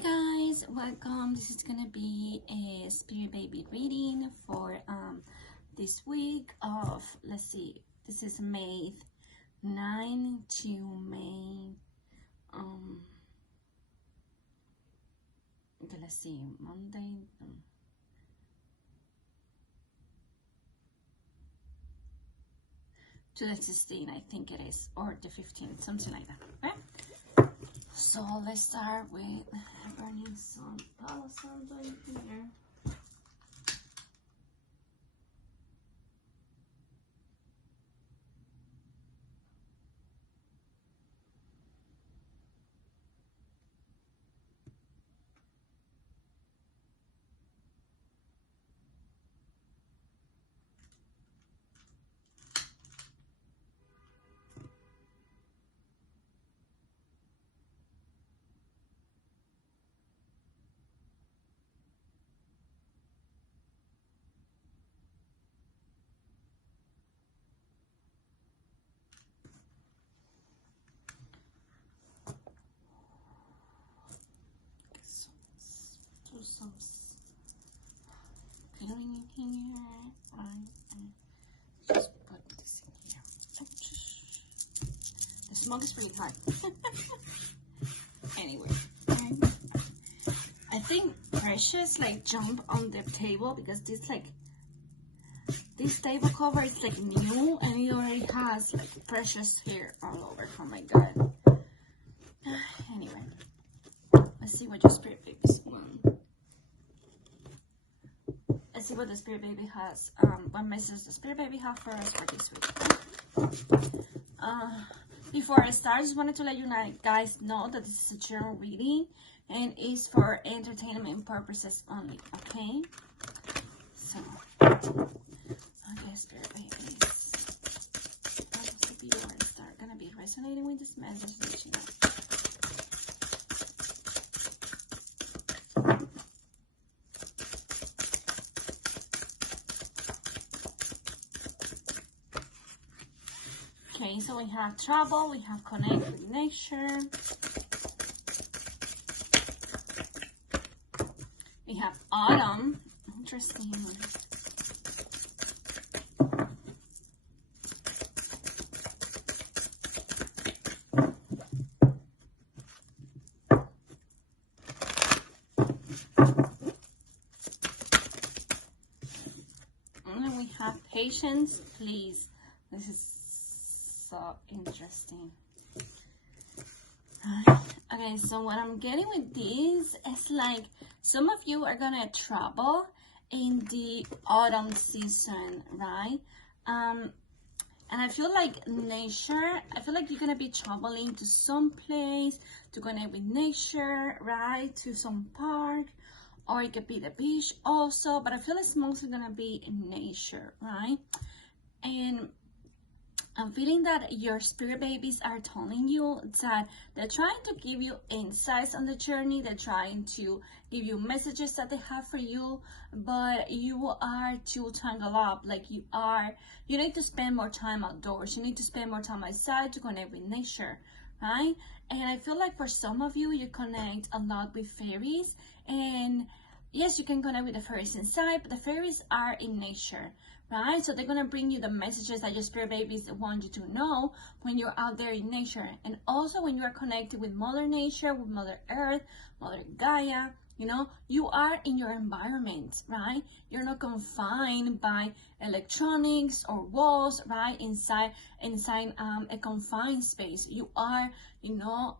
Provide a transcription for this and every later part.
Hi guys, welcome. This is gonna be a spirit baby reading for this week of, let's see, this is May 9 to May okay, let's see, Monday to the 16th, I think it is, or the 15th, something like that. Okay, so let's start with burning some Palo Santo in here. Do some clearing in here, right? And just put this in here. The smoke is pretty hard. Anyway, I think Precious like jumped on the table because this table cover is like new and it already has like Precious hair all over. Oh my god. Anyway, let's see what your spirit babies want. Let's see what the spirit baby has. What message the spirit baby have for us for this week. Before I start, I just wanted to let you guys know that this is a general reading and is for entertainment purposes only. Okay, so okay, spirit babies, how does the viewers start gonna be resonating with this message reaching out? Okay, so we have trouble, we have connect with nature, we have autumn, interesting. And then we have patience, please. This is so interesting. Okay, so what I'm getting with this is like some of you are gonna travel in the autumn season, right? And I feel like nature, I feel like you're gonna be traveling to some place to connect with nature, right? To some park, or it could be the beach also, but I feel it's mostly gonna be in nature, right? And I'm feeling that your spirit babies are telling you that they're trying to give you insights on the journey. They're trying to give you messages that they have for you, but you are too tangled up. Like you need to spend more time outdoors. You need to spend more time outside to connect with nature, right? And I feel like for some of you, you connect a lot with fairies. And yes, you can connect with the fairies inside, but the fairies are in nature, right? So they're going to bring you the messages that your spirit babies want you to know when you're out there in nature. And also when you are connected with Mother Nature, with Mother Earth, Mother Gaia, you know, you are in your environment, right? You're not confined by electronics or walls, right? Inside a confined space. You are, you know,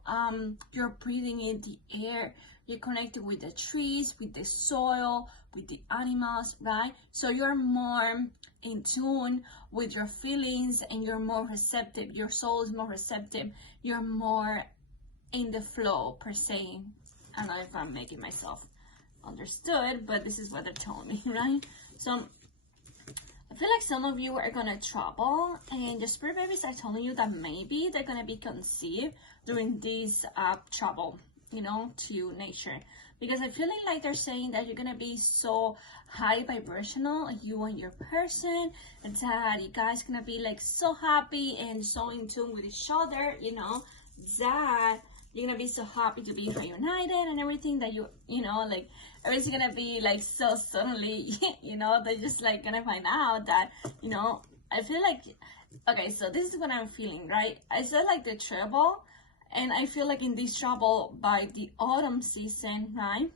you're breathing in the air. You're connected with the trees, with the soil, with the animals, right? So you're more in tune with your feelings and you're more receptive. Your soul is more receptive. You're more in the flow, per se. I don't know if I'm making myself understood, but this is what they're telling me, right? So I feel like some of you are gonna travel and your spirit babies are telling you that maybe they're gonna be conceived during this travel, you know, to nature, because I feel like they're saying that you're gonna be so high vibrational, you and your person, and that you guys gonna be like so happy and so in tune with each other, you know, that you're gonna be so happy to be reunited and everything that you know, like everything's gonna be like so suddenly, you know, they're just like gonna find out that, you know, I feel like, okay, so this is what I'm feeling, right? I said like the trouble, and I feel like in this trouble by the autumn season, right,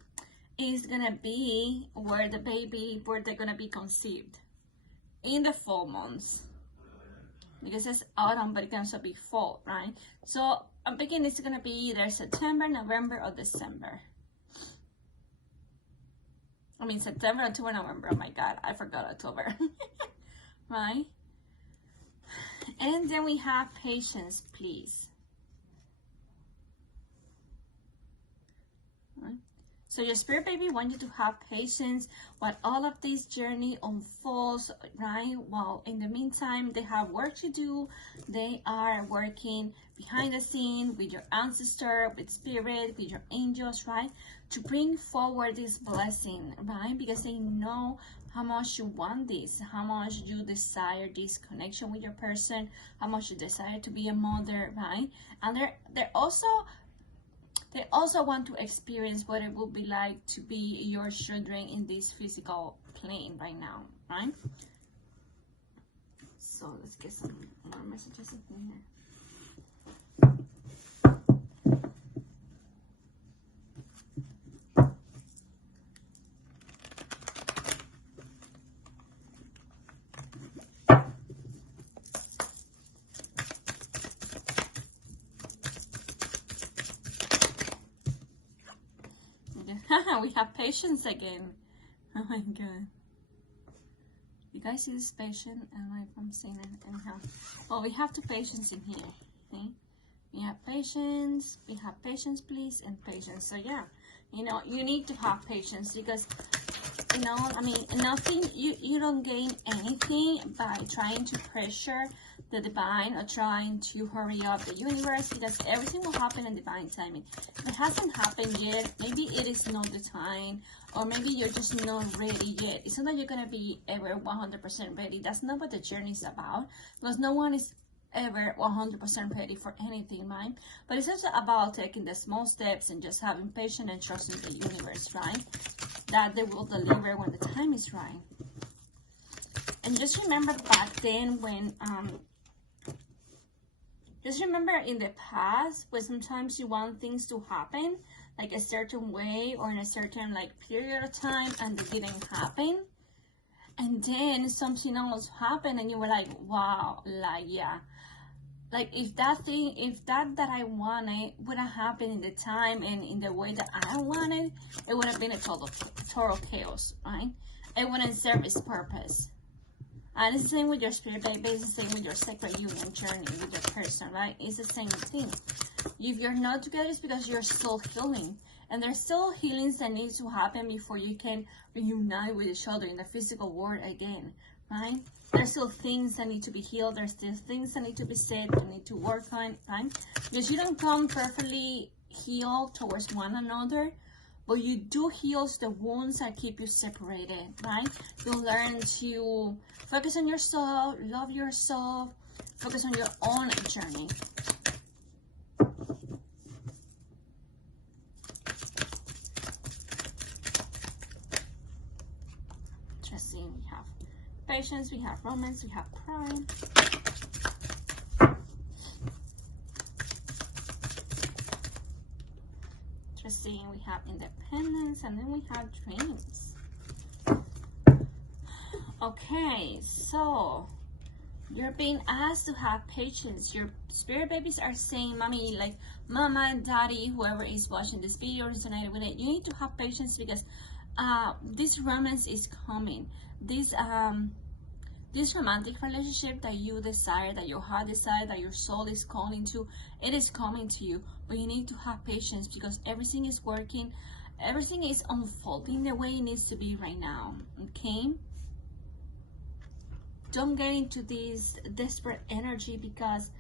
is gonna be where they're gonna be conceived in the fall months, because it's autumn, but it can also be fall, right? So I'm thinking it's gonna be either September, November, or December. I mean September, October, November. Oh my God, I forgot October. Right? And then we have patience, please. Right? So your spirit baby wants you to have patience while all of this journey unfolds, right? While in the meantime, they have work to do. They are working behind the scene with your ancestor, with spirit, with your angels, right? To bring forward this blessing, right? Because they know how much you want this, how much you desire this connection with your person, how much you desire to be a mother, right? And they're also, they also want to experience what it would be like to be your children in this physical plane right now, right? So let's get some more messages in here. We have patience again. Oh my God. You guys see this patient? And I'm saying it anyhow. Well, we have two patients in here. Okay? We have patience, please, and patience. So yeah, you know, you need to have patience because, you know, I mean, nothing, you don't gain anything by trying to pressure the divine or trying to hurry up the universe, because everything will happen in divine timing. If it hasn't happened yet, maybe it is not the time, or maybe you're just not ready yet. It's not that you're going to be ever 100% ready. That's not what the journey is about, because no one is ever 100% ready for anything, right? But it's also about taking the small steps and just having patience and trusting the universe, right? That they will deliver when the time is right. And just remember back then when, just remember in the past when sometimes you want things to happen like a certain way or in a certain like period of time and they didn't happen. And then something else happened and you were like, wow, like, yeah. Like if that I wanted would have happened in the time and in the way that I wanted, it would have been a total chaos, right? It wouldn't serve its purpose. And it's the same with your spirit baby, it's the same with your sacred union journey with your person, right? It's the same thing. If you're not together, it's because you're still healing. And there's still healings that need to happen before you can reunite with each other in the physical world again, right? There's still things that need to be healed. There's still things that need to be said, that need to work on, right? Because you don't come perfectly healed towards one another, but you do heal the wounds that keep you separated, right? You learn to focus on yourself, love yourself, focus on your own journey. Interesting. We have patience, we have romance, we have pride. Interesting. We have independence, and then we have dreams. Okay, so you're being asked to have patience. Your spirit babies are saying, mommy, like mama, daddy, whoever is watching this video resonated with it, you need to have patience because this romance is coming. This romantic relationship that you desire, that your heart desires, that your soul is calling to, it is coming to you. But you need to have patience because everything is working, everything is unfolding the way it needs to be right now. Okay? Don't get into this desperate energy because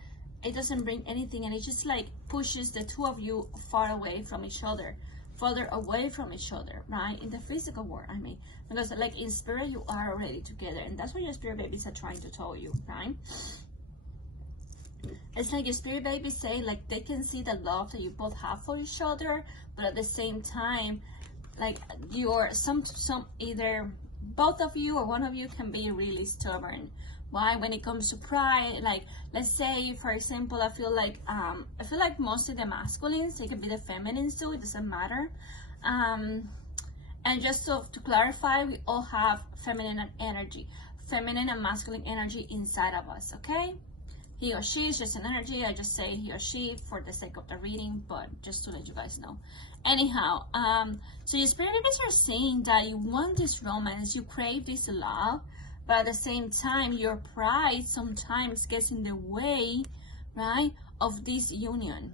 it doesn't bring anything, and it just like pushes the two of you far away from each other, further away from each other, right? In the physical world, I mean, because like in spirit you are already together, and that's what your spirit babies are trying to tell you, right? It's like your spirit baby say, like they can see the love that you both have for each other, but at the same time, like you're some either both of you or one of you can be really stubborn. Why? When it comes to pride, like let's say for example, I feel like mostly the masculines, it can be the feminines too, it doesn't matter. And just to clarify, we all have feminine energy, feminine and masculine energy inside of us, okay? He or she is just an energy. I just say he or she for the sake of the reading, but just to let you guys know. Anyhow, so your spirit babies are saying that you want this romance, you crave this love, but at the same time, your pride sometimes gets in the way, right, of this union.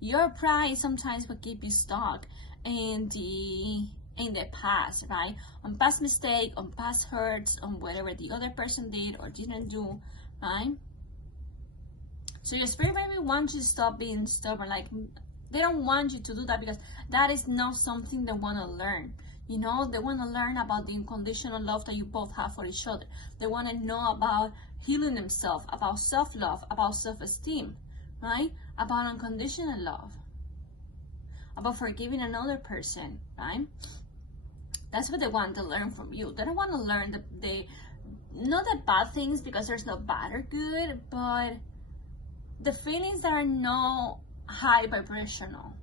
Your pride sometimes will keep you stuck in the past, right? On past mistake, on past hurts, on whatever the other person did or didn't do, right? So your spirit baby wants you to stop being stubborn. Like they don't want you to do that because that is not something they want to learn. You know, they want to learn about the unconditional love that you both have for each other. They want to know about healing themselves, about self-love, about self-esteem, right? About unconditional love, about forgiving another person, right? That's what they want to learn from you. They don't want to learn not the bad things, because there's no bad or good, but the feelings that are not high vibrational,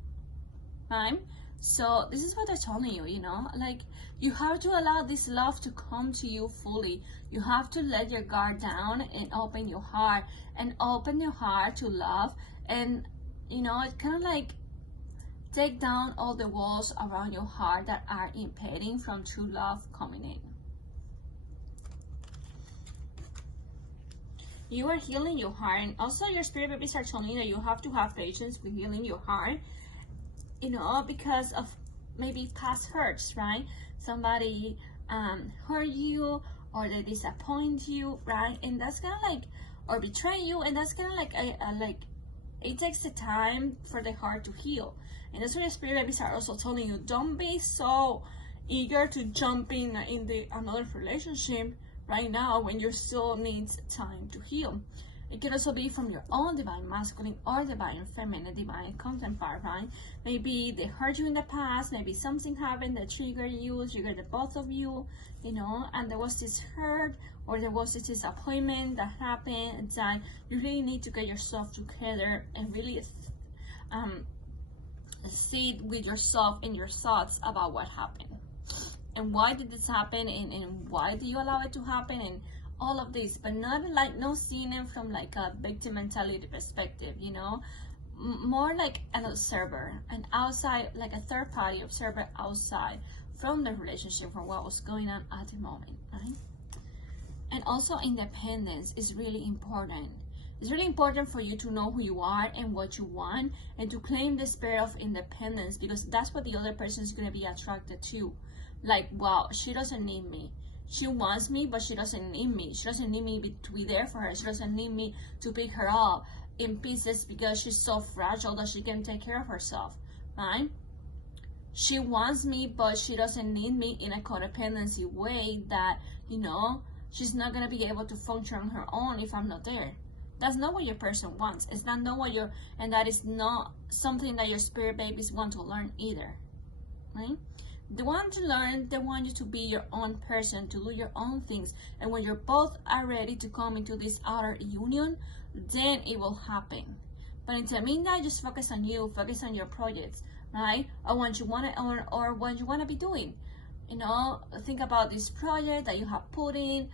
right? So this is what they're telling you, you know, like you have to allow this love to come to you fully. You have to let your guard down and open your heart to love. And, you know, it kind of like take down all the walls around your heart that are impeding from true love coming in. You are healing your heart, and also your spirit babies are telling you that you have to have patience with healing your heart, you know, because of maybe past hurts, right? Somebody hurt you, or they disappoint you, right? And that's kind of like, or betray you, and that's kind of like it takes the time for the heart to heal. And that's what the spirit babies are also telling you. Don't be so eager to jump in another relationship right now when you still needs time to heal. It can also be from your own divine masculine or divine feminine, divine counterpart, right? Maybe they hurt you in the past, maybe something happened that triggered the both of you, you know, and there was this hurt or there was this disappointment that happened that you really need to get yourself together and really sit with yourself and your thoughts about what happened. And why did this happen, and why do you allow it to happen, and all of this, but not like no seeing it from like a victim mentality perspective, you know, more like an observer, an outside, like a third party observer outside from the relationship, from what was going on at the moment, right? And also independence is really important. It's really important for you to know who you are and what you want, and to claim the spirit of independence, because that's what the other person is going to be attracted to. Like, wow, she doesn't need me. She wants me, but she doesn't need me. She doesn't need me to be there for her. She doesn't need me to pick her up in pieces because she's so fragile that she can take care of herself, right? She wants me, but she doesn't need me in a codependency way that, you know, she's not going to be able to function on her own if I'm not there. That's not what your person wants. It's not what and that is not something that your spirit babies want to learn either, right? They want to learn, they want you to be your own person, to do your own things. And when you're both are ready to come into this outer union, then it will happen. But in the meantime, just focus on you, focus on your projects, right? Or what you want to, or what you want to be doing. You know, think about this project that you have put in,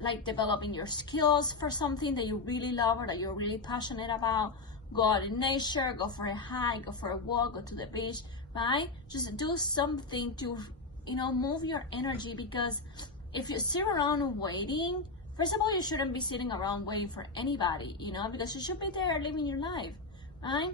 like developing your skills for something that you really love or that you're really passionate about. Go out in nature, go for a hike, go for a walk, go to the beach, right? Just do something to, you know, move your energy, because if you sit around waiting, first of all, you shouldn't be sitting around waiting for anybody, you know, because you should be there living your life, right?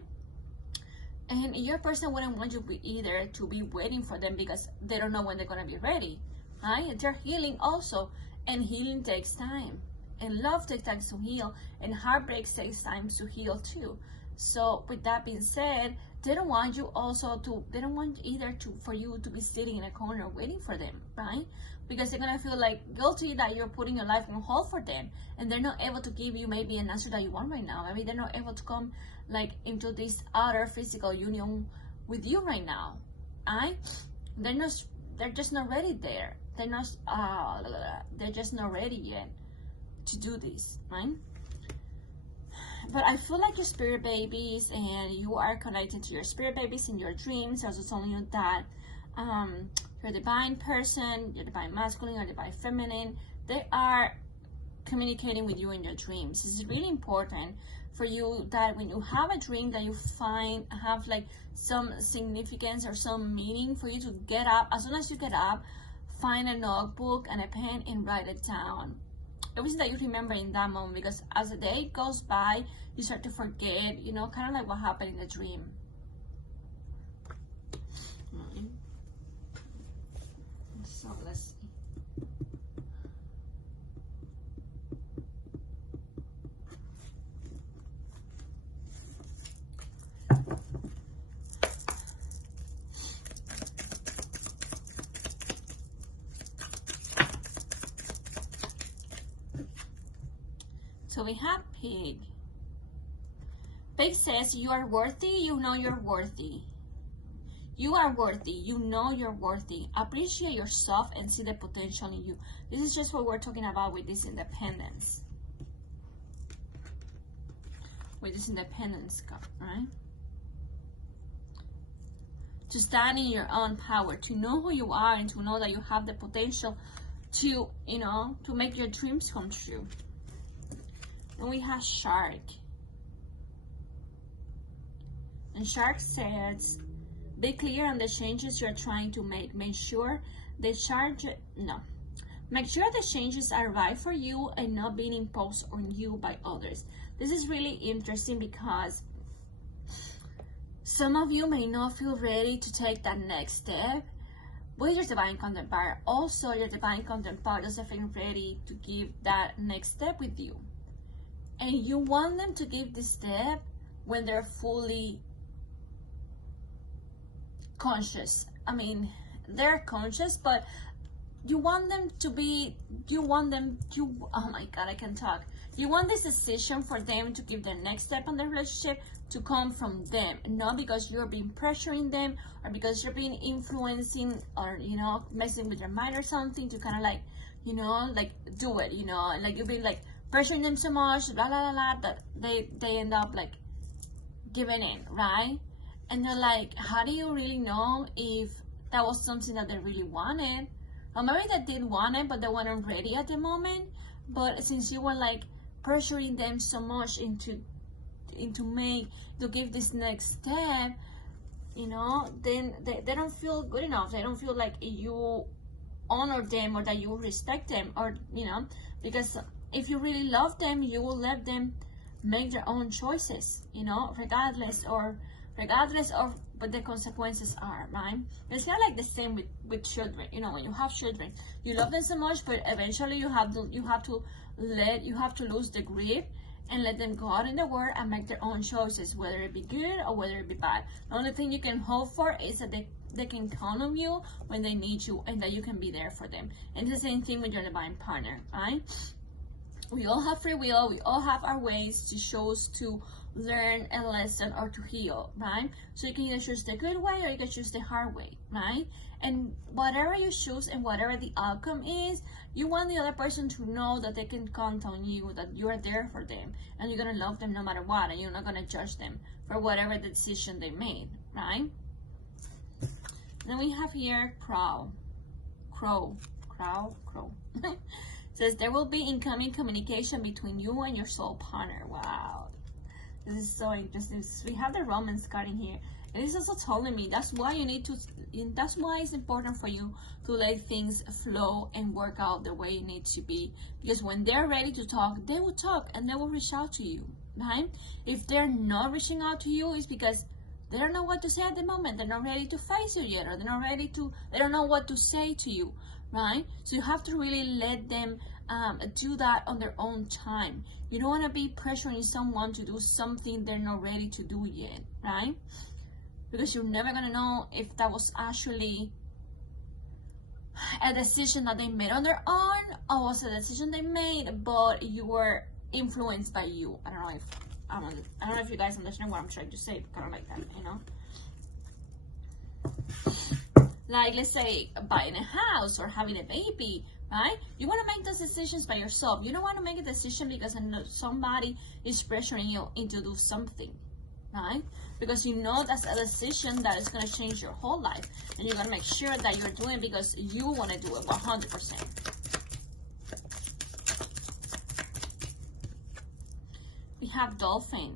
And your person wouldn't want you either to be waiting for them, because they don't know when they're going to be ready, right? They're healing also, and healing takes time, and love takes time to heal, and heartbreak takes time to heal too. So with that being said, they don't want you for you to be sitting in a corner waiting for them, right? because they're gonna feel like guilty that you're putting your life on hold for them, and they're not able to give you maybe an answer that you want right now. Maybe they're not able to come like into this outer physical union with you right now. Right? They're just not ready there. They're just not ready yet to do this, right? But I feel like your spirit babies, and you are connected to your spirit babies in your dreams. I was telling you that your divine person, your divine masculine, your divine feminine, they are communicating with you in your dreams. It's really important for you that when you have a dream that you have like some significance or some meaning, for you to get up. As soon as you get up, find a notebook and a pen and write it down. Everything that you remember in that moment, because as the day goes by, you start to forget, you know, kind of like what happened in the dream. So let's see. So we have Pig. Pig says, you are worthy, you know you're worthy. You are worthy, you know you're worthy. Appreciate yourself and see the potential in you. This is just what we're talking about with this independence. With this independence card, right? To stand in your own power, to know who you are and to know that you have the potential to, you know, to make your dreams come true. And we have Shark. And Shark says, be clear on the changes you're trying to make. Make sure the changes are right for you and not being imposed on you by others. This is really interesting because some of you may not feel ready to take that next step with your divine counterpart. Also, your divine counterpart doesn't feel ready to give that next step with you. And you want them to give this step when they're fully conscious. I mean, they're conscious, but you want them to be, oh my God, I can talk. You want this decision for them to give their next step in the relationship to come from them, not because you're being pressuring them or because you're being influencing or, you know, messing with your mind or something to kind of like, you know, like do it, you know, like you'll be like pressuring them so much, blah, blah, blah, blah, that they end up like giving in, right? And they're like, how do you really know if that was something that they really wanted? Or maybe they did want it, but they weren't ready at the moment. But since you were like pressuring them so much to give this next step, you know, then they don't feel good enough. They don't feel like you honor them or that you respect them, or, you know, because if you really love them, you will let them make their own choices, you know, regardless of what the consequences are, right? It's kind of like the same with children. You know, when you have children, you love them so much, but eventually you have to lose the grip and let them go out in the world and make their own choices, whether it be good or whether it be bad. The only thing you can hope for is that they can count on you when they need you and that you can be there for them. And the same thing with your divine partner, right? We all have free will. We all have our ways to choose to learn a lesson or to heal, right? So you can either choose the good way or you can choose the hard way, right? And whatever you choose and whatever the outcome is, you want the other person to know that they can count on you, that you are there for them, and you're going to love them no matter what, and you're not going to judge them for whatever the decision they made, right? Then we have here Crow. Says there will be incoming communication between you and your soul partner. Wow. This is so interesting. We have the Romance card in here, and it's also telling me that's why it's important for you to let things flow and work out the way it needs to be, because when they're ready to talk, they will talk and they will reach out to you, right? If they're not reaching out to you, it's because they don't know what to say at the moment. They're not ready to face you yet, or they don't know what to say to you, right? So you have to really let them do that on their own time. You don't want to be pressuring someone to do something they're not ready to do yet, right? Because you're never going to know if that was actually a decision that they made on their own, or was a decision they made but you were influenced by you. I don't know if you guys understand what I'm trying to say, kind of like that, you know. Like, let's say buying a house or having a baby, right? You want to make those decisions by yourself. You don't want to make a decision because somebody is pressuring you into do something, right? Because you know that's a decision that is going to change your whole life, and you're going to make sure that you're doing it because you want to do it 100%. We have Dolphin.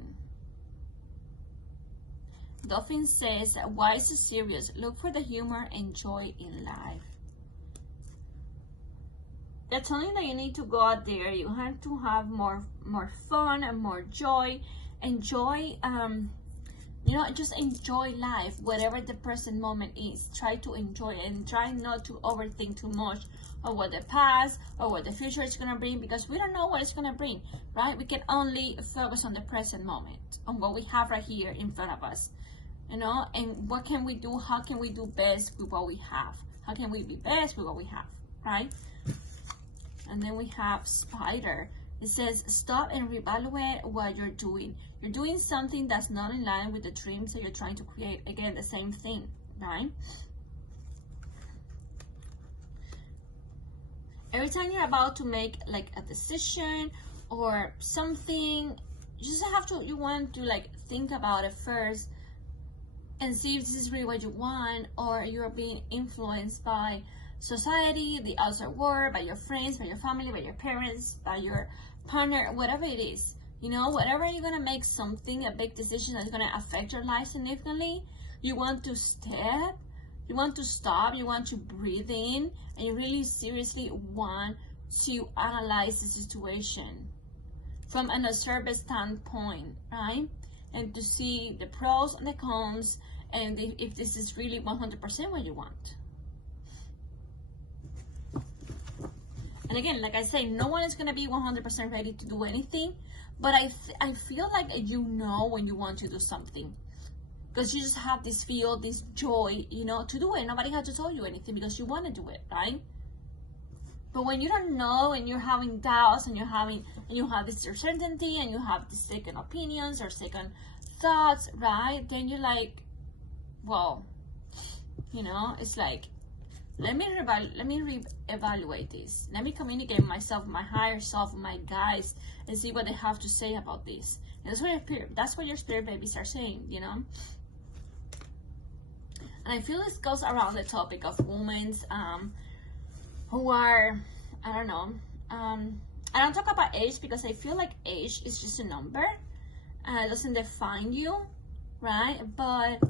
Dolphin says, why so serious? Look for the humor and joy in life. They're telling you that you need to go out there. You have to have more fun and more joy. Enjoy, you know, just enjoy life, whatever the present moment is. Try to enjoy it and try not to overthink too much of what the past or what the future is going to bring, because we don't know what it's going to bring, right? We can only focus on the present moment, on what we have right here in front of us, you know, and what can we do? How can we do best with what we have? How can we be best with what we have, right? And then we have Spider. It says, stop and reevaluate what you're doing. You're doing something that's not in line with the dreams that you're trying to create. Again, the same thing, right? Every time you're about to make like a decision or something, you want to like think about it first and see if this is really what you want, or you're being influenced by society, the outside world, by your friends, by your family, by your parents, by your partner, whatever it is. You know, whatever you're gonna make something, a big decision that's gonna affect your life significantly, you want to step, you want to stop, you want to breathe in, and you really seriously want to analyze the situation from an observer standpoint, right? And to see the pros and the cons, and if this is really 100% what you want. And again, like I say, no one is going to be 100% ready to do anything, but I feel like you know when you want to do something, because you just have this feel, this joy, you know, to do it. Nobody had to tell you anything because you want to do it, right? But when you don't know and you're having doubts and you have this uncertainty and you have these second opinions or second thoughts, right? Then you're like, well, you know, it's like, let me reevaluate this. Let me communicate with myself, my higher self, my guides, and see what they have to say about this. And that's what your spirit babies are saying, you know. And I feel this goes around the topic of women who are, I don't know. I don't talk about age because I feel like age is just a number. It doesn't define you, right? But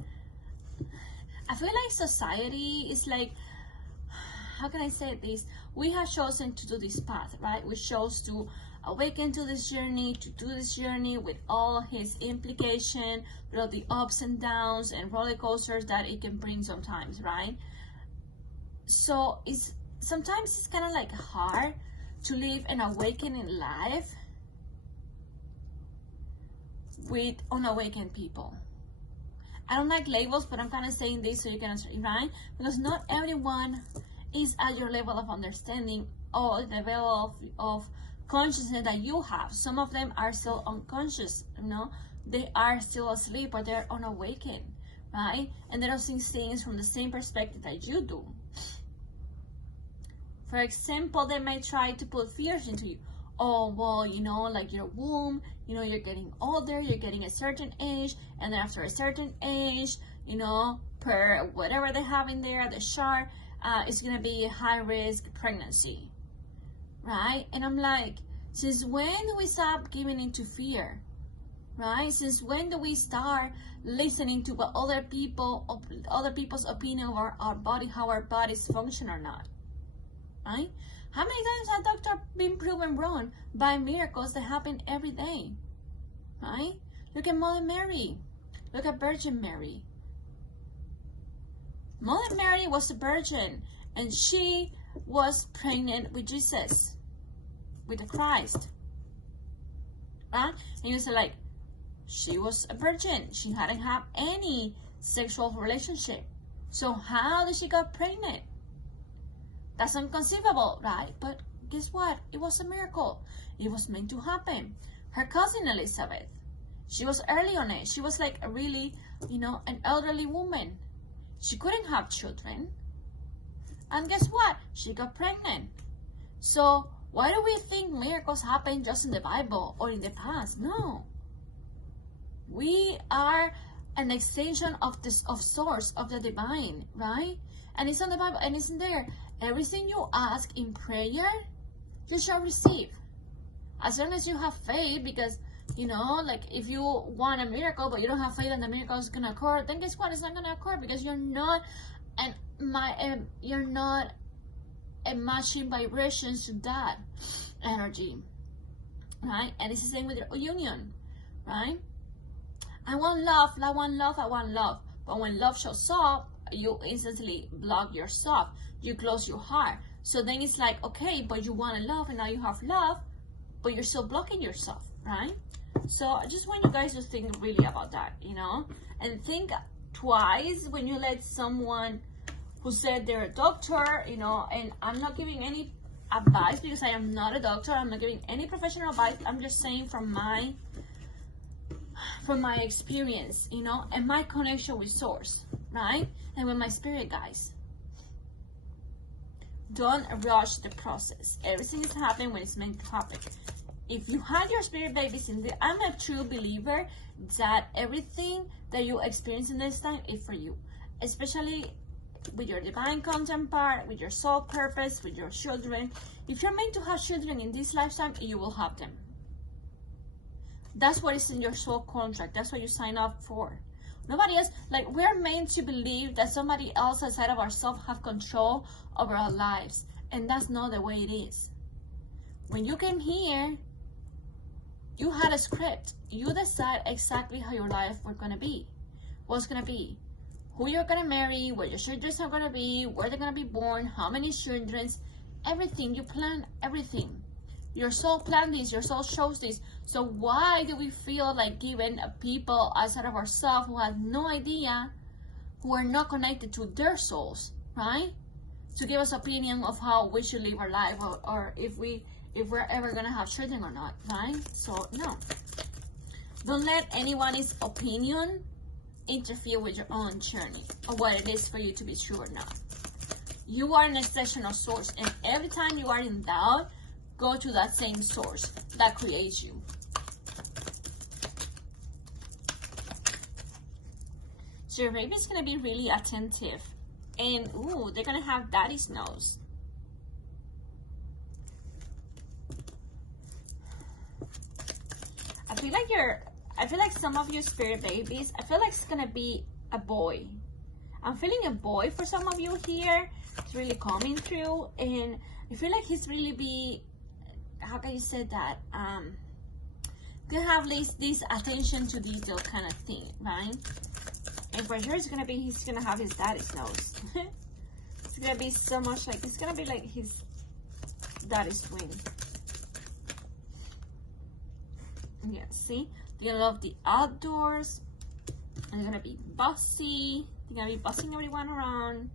I feel like society is like, how can I say this? We have chosen to do this path, right? We chose to awaken to this journey, to do this journey with all its implication, with all the ups and downs and roller coasters that it can bring sometimes, right? So sometimes it's kind of like hard to live an awakening life with unawakened people. I don't like labels, but I'm kind of saying this so you can understand, right? Because not everyone is at your level of understanding or the level of consciousness that you have. Some of them are still unconscious, you know, they are still asleep, but they're unawakened, right? And they don't see things from the same perspective that you do. For example, they may try to put fears into you. Oh, well, you know, like your womb, you know, you're getting older, you're getting a certain age, and then after a certain age, you know, per whatever they have in there, the chart, it's going to be a high-risk pregnancy, right? And I'm like, since when do we stop giving into fear, right? Since when do we start listening to what other people's opinion of our body, how our bodies function or not, right? How many times has doctor been proven wrong by miracles that happen every day, right? Look at Mother Mary. Look at Virgin Mary. Mother Mary was a virgin, and she was pregnant with Jesus, with the Christ, right? And you say like, she was a virgin. She hadn't had any sexual relationship. So how did she get pregnant? That's inconceivable, right? But guess what? It was a miracle. It was meant to happen. Her cousin Elizabeth, she was early on it. She was like a really, an elderly woman. She couldn't have children. And guess what? She got pregnant. So why do we think miracles happen just in the Bible or in the past? No. We are an extension of source, of the divine, right? And it's on the Bible, and it's in there. Everything you ask in prayer, you shall receive. As long as you have faith, because, like if you want a miracle, but you don't have faith and the miracle is going to occur, then guess what? It's not going to occur because you're not matching vibrations to that energy, right? And it's the same with your union, right? I want love, I want love, I want love. But when love shows up, you instantly block yourself. You close your heart. So then it's like, okay, but you want love and now you have love, but you're still blocking yourself, right? So I just want you guys to think really about that, and think twice when you let someone who said they're a doctor, and I'm not giving any advice because I am not a doctor. I'm not giving any professional advice. I'm just saying from my experience, and my connection with source, right? And with my spirit guides. Don't rush the process. Everything is happening when it's meant to happen. If you had your spirit babies in there, I'm a true believer that everything that you experience in this time is for you. Especially with your divine counterpart, with your soul purpose, with your children. If you're meant to have children in this lifetime, you will have them. That's what is in your soul contract. That's what you sign up for. Nobody else. Like, we're meant to believe that somebody else outside of ourselves have control over our lives. And that's not the way it is. When you came here, you had a script. You decide exactly how your life was going to be. What's going to be. Who you're going to marry. Where your children are going to be. Where they're going to be born. How many children. Everything. You plan everything. Your soul planned this. Your soul shows this. So why do we feel like giving people outside of ourselves who have no idea, who are not connected to their souls, right? To give us opinion of how we should live our life, or if we're ever gonna have children or not, right? So no. Don't let anyone's opinion interfere with your own journey or what it is for you to be true or not. You are an extension of source, and every time you are in doubt, go to that same source that creates you. So your baby is going to be really attentive. And, ooh, they're going to have daddy's nose. I feel like some of your spirit babies, I feel like it's going to be a boy. I'm feeling a boy for some of you here. It's really coming through. And I feel like he's really how can you say that? They have this attention to detail kind of thing, right? And for sure, he's gonna have his daddy's nose. It's gonna be so much like, it's gonna be like his daddy's twin. Yeah, see? They're gonna love the outdoors. And they're gonna be bossy. They're gonna be bossing everyone around.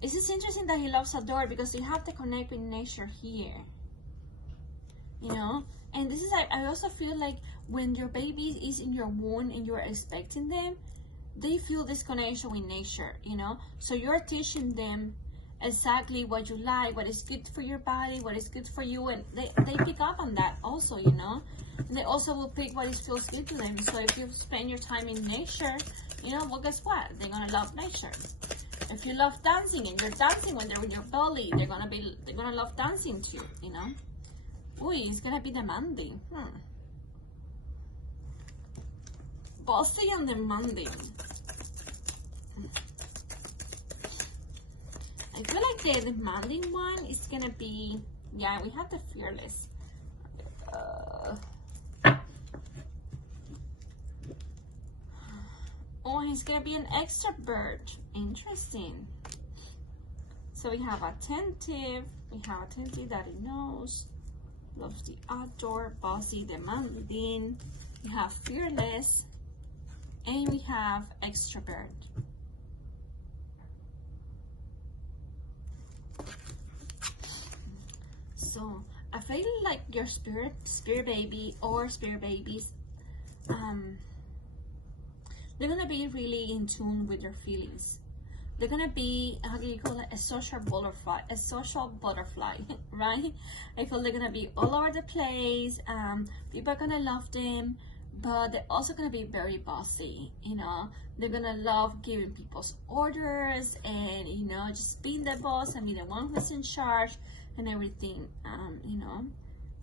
It's just interesting that he loves outdoor because you have to connect with nature here. And this is, I also feel like when your baby is in your womb and you're expecting them, they feel this connection with nature, so you're teaching them exactly what you like, what is good for your body, what is good for you, and they pick up on that also, and they also will pick what feels good to them. So if you spend your time in nature, well, guess what, they're gonna love nature. If you love dancing and you're dancing when they're in your belly, they're gonna love dancing too, Ooh, it's gonna be demanding. Bossy and demanding. I feel like the demanding one is gonna be, yeah, we have the fearless. Oh, he's gonna be an extrovert. Interesting. So we have attentive that he knows. Loves the outdoor, bossy, demanding. We have fearless, and we have extrovert. So I feel like your spirit baby or spirit babies, they're gonna be really in tune with your feelings. They're gonna be, how do you call it, a social butterfly, right? I feel they're gonna be all over the place. People are gonna love them, but they're also gonna be very bossy, you know. They're gonna love giving people's orders and, you know, just being the boss and be the one who's in charge and everything, you know.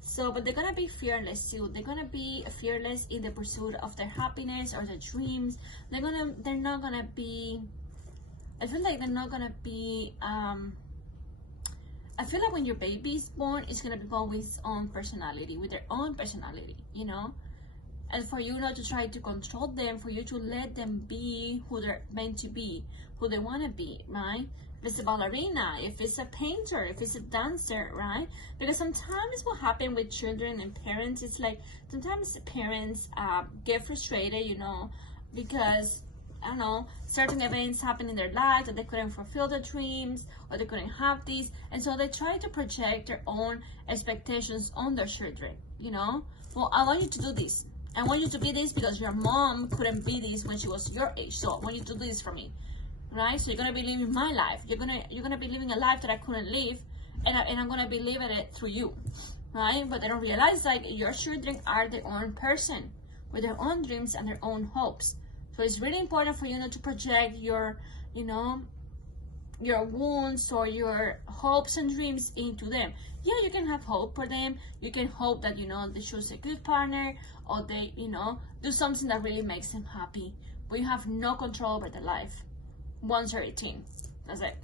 So, but they're gonna be fearless too. They're gonna be fearless in the pursuit of their happiness or their dreams. They're not gonna be, I feel like they're not gonna be, I feel like when your baby is born, it's gonna be born with its own personality, with their own personality, you know? And for you not to try to control them, for you to let them be who they're meant to be, who they wanna be, right? If it's a ballerina, if it's a painter, if it's a dancer, right? Because sometimes what happens with children and parents, it's like, sometimes parents get frustrated, you know, because, I don't know, certain events happen in their life that they couldn't fulfill their dreams or they couldn't have these, and so they try to project their own expectations on their children, you know. Well, I want you to do this. I want you to be this because your mom couldn't be this when she was your age, so I want you to do this for me, right? So you're gonna be living my life. You're gonna be living a life that I couldn't live, and I'm gonna be living it through you, right? But they don't realize like your children are their own person with their own dreams and their own hopes. So it's really important for you not to project your, you know, your wounds or your hopes and dreams into them. Yeah, you can have hope for them. You can hope that, you know, they choose a good partner or they, you know, do something that really makes them happy. But you have no control over their life. Once you're 18, that's it.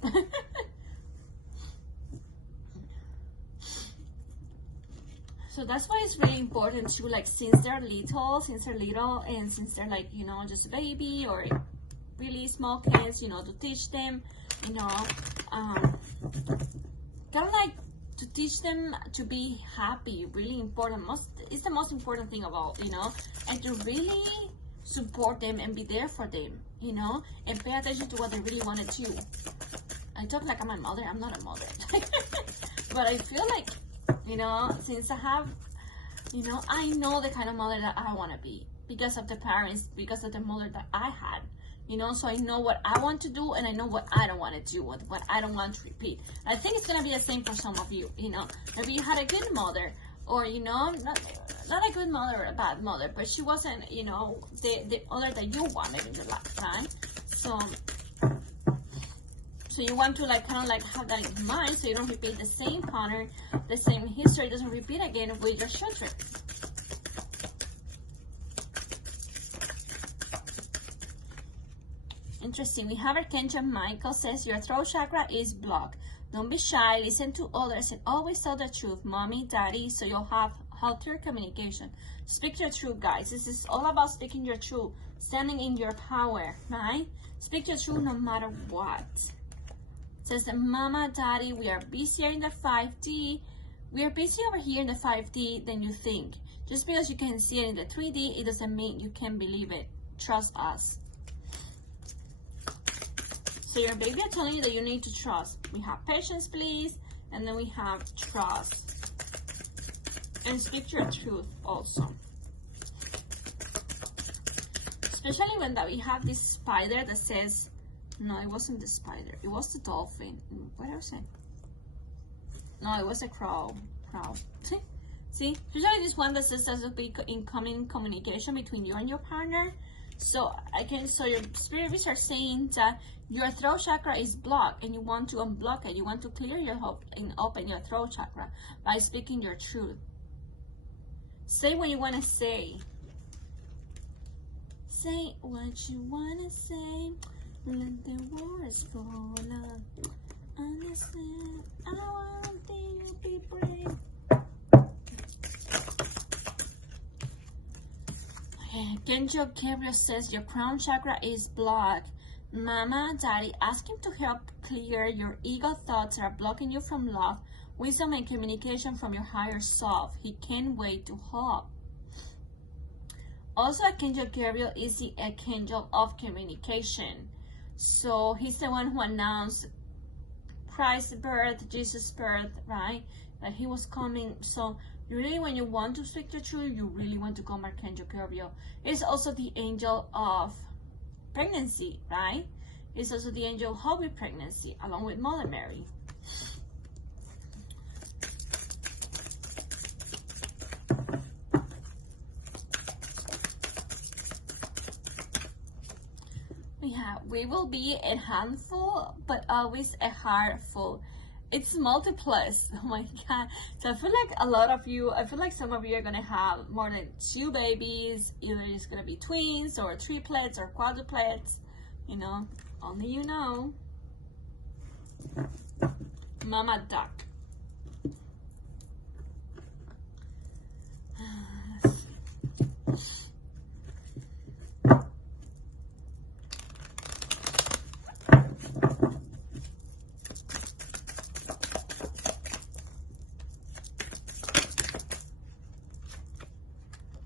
So that's why it's really important to, like, since they're little, and since they're like, you know, just a baby or really small kids, you know, to teach them, you know, kind of like to teach them to be happy. Really important. It's the most important thing of all, you know, and to really support them and be there for them, you know, and pay attention to what they really want to do. I talk like I'm a mother. I'm not a mother. But I feel like, you know, since I have, you know, I know the kind of mother that I want to be because of the parents, because of the mother that I had, you know, so I know what I want to do and I know what I don't want to do, what I don't want to repeat. I think it's going to be the same for some of you, you know, maybe you had a good mother or, you know, not a good mother or a bad mother, but she wasn't, you know, the mother that you wanted in your lifetime. So you want to, like, kind of like have that in mind so you don't repeat the same pattern, the same history doesn't repeat again with your children. Interesting. We have Archangel Michael says your throat chakra is blocked. Don't be shy, listen to others, and always tell the truth, mommy, daddy, so you'll have healthier communication. Speak your truth, guys. This is all about speaking your truth, standing in your power, right? Speak your truth no matter what. Says the mama, daddy, we are busier in the 5D. We are busy over here in the 5D than you think. Just because you can see it in the 3D, it doesn't mean you can believe it. Trust us. So your baby are telling you that you need to trust. We have patience, please. And then we have trust. And speak your truth also. Especially when that we have this spider that says, no, it wasn't the spider. It was the dolphin. What else? No, it was a crow. See? Usually this one that says there's a big incoming communication between you and your partner. So your spirit beings are saying that your throat chakra is blocked and you want to unblock it. You want to clear your hope and open your throat chakra by speaking your truth. Say what you want to say. Say what you want to say. Let the words fall out. Understand, I want you to be brave. Archangel Gabriel says your crown chakra is blocked. Mama, daddy, ask him to help clear your ego thoughts that are blocking you from love, wisdom, and communication from your higher self. He can't wait to help. Also, Archangel Gabriel is the archangel of communication. So he's the one who announced Christ's birth, Jesus' birth, right? Like he was coming. So really, when you want to speak the truth, you really want to call Archangel Gabriel. It's also the angel of pregnancy, right? It's also the angel of holy pregnancy, along with Mother Mary. We will be a handful, but always a heart full. It's multiplus. Oh my god. So I feel like a lot of you, I feel like some of you are gonna have more than 2 babies. Either it's gonna be twins or triplets or quadruplets. You know, only you know. Mama duck.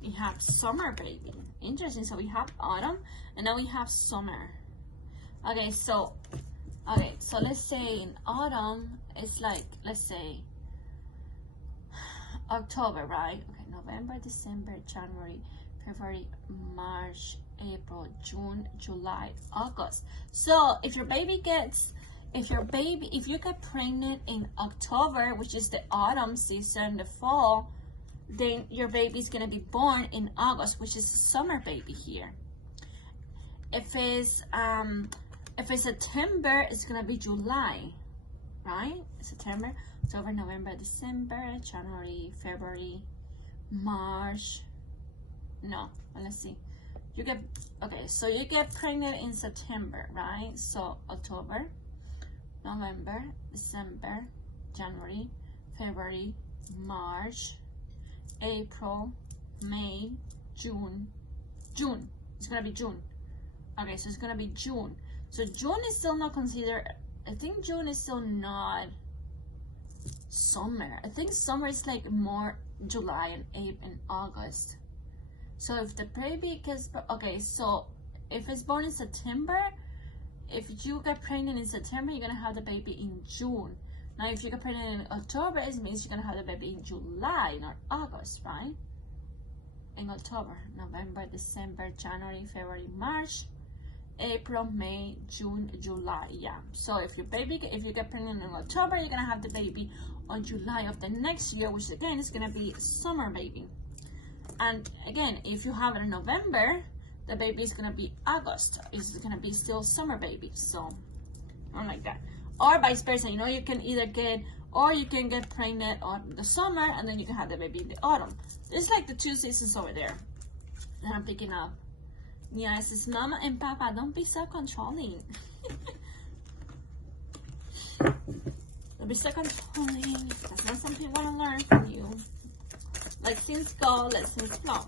We have summer, baby. Interesting. So we have autumn and now we have summer. Okay, so let's say in autumn it's like, let's say October, right? Okay, November, December, January, February, March, April, June, July, August. So if you get pregnant in October, which is the autumn season, the fall, then your baby's gonna be born in August, which is summer baby here. If it's September, it's gonna be July, right? September, October, November, December, January, February, March. No, let's see. So you get pregnant in September, right? So October, November, December, January, February, March, April, May, June. It's gonna be June. Okay, so it's gonna be June. So June is still not considered. I think June is still not summer. I think summer is like more July and April and August. So if the baby gets, okay, so if it's born in September, if you get pregnant in September, you're gonna have the baby in June. Now, if you get pregnant in October, it means you're gonna have the baby in July, not August, right? In October, November, December, January, February, March, April, May, June, July. Yeah. So if you get pregnant in October, you're gonna have the baby on July of the next year, which again is gonna be summer baby. And again, if you have it in November, the baby is gonna be August. It's gonna be still summer baby. So, not like that. Or vice versa. You know, you can either get pregnant on the summer and then you can have the baby in the autumn. It's like the 2 seasons over there that I'm picking up. Yeah, it says Mama and Papa, don't be so controlling. Don't be so controlling. That's not something I want to learn from you. Let things go, let things flow.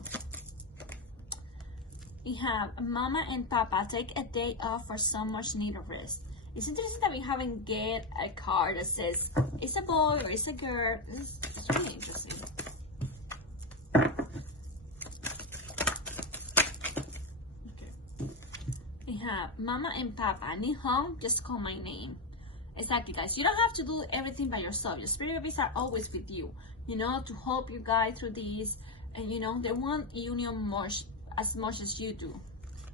We have Mama and Papa, take a day off for so much needed rest. It's interesting that we haven't get a card that says it's a boy or it's a girl. It's really interesting. Okay. We have Mama and Papa, I need home, just call my name. Exactly, guys. You don't have to do everything by yourself. Your spirit babies are always with you, you know, to help you guide through these. And, you know, they want union as much as you do.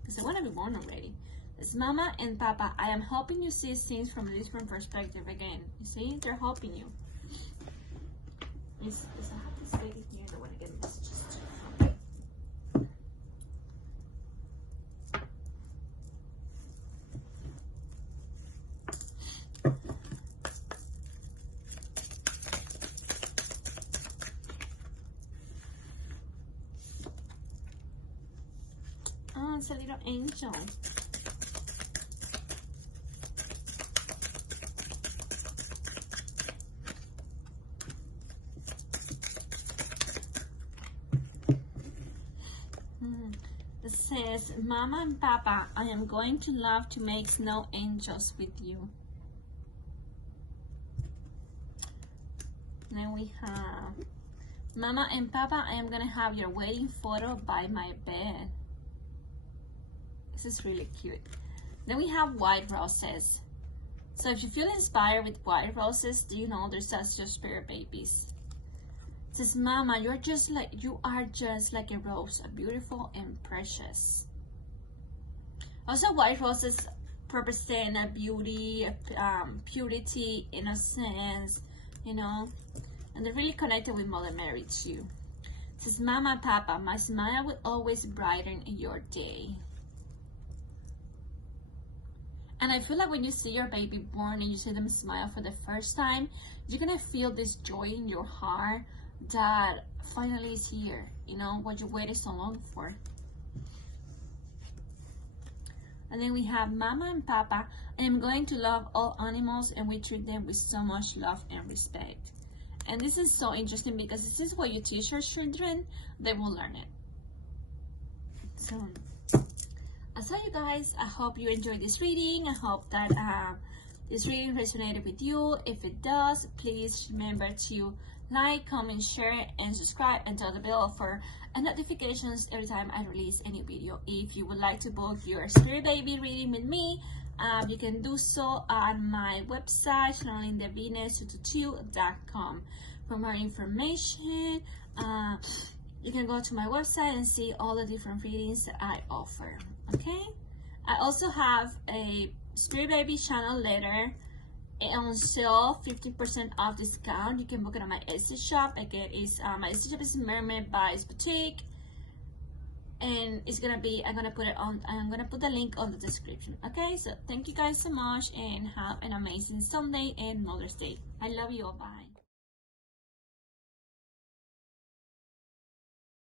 Because they want to be born already. It's Mama and Papa, I am helping you see things from a different perspective again. You see, they're helping you. I have this baby here that want to get messages too. Oh, it's a little angel. It says, Mama and Papa, I am going to love to make snow angels with you. Then we have, Mama and Papa, I am going to have your wedding photo by my bed. This is really cute. Then we have white roses. So if you feel inspired with white roses, do you know that's your spirit babies? It says, Mama, you are just like a rose, beautiful and precious. Also, white roses represent a beauty, purity, innocence, you know, and they're really connected with Mother Mary too. It says, Mama, Papa, my smile will always brighten your day. And I feel like when you see your baby born and you see them smile for the first time, you're gonna feel this joy in your heart that finally is here, you know, what you waited so long for. And then we have Mama and Papa, I am going to love all animals and we treat them with so much love and respect. And this is so interesting because this is what you teach your children, they will learn it. So you guys, I hope you enjoyed this reading. I hope that this reading resonated with you. If it does, please remember to like, comment, share, and subscribe, and tell the bell for notifications every time I release a new video. If you would like to book your spirit baby reading with me, you can do so on my website, channelinthevenus222.com. For more information, you can go to my website and see all the different readings that I offer. Okay, I also have a spirit baby channel letter on sale, 50% off discount. You can book it on my Etsy shop. Again, my Etsy shop is Mermaid Vibes Boutique, and it's gonna be, I'm gonna put the link on the description. Okay, so thank you guys so much and have an amazing Sunday and Mother's Day. I love you all. Bye.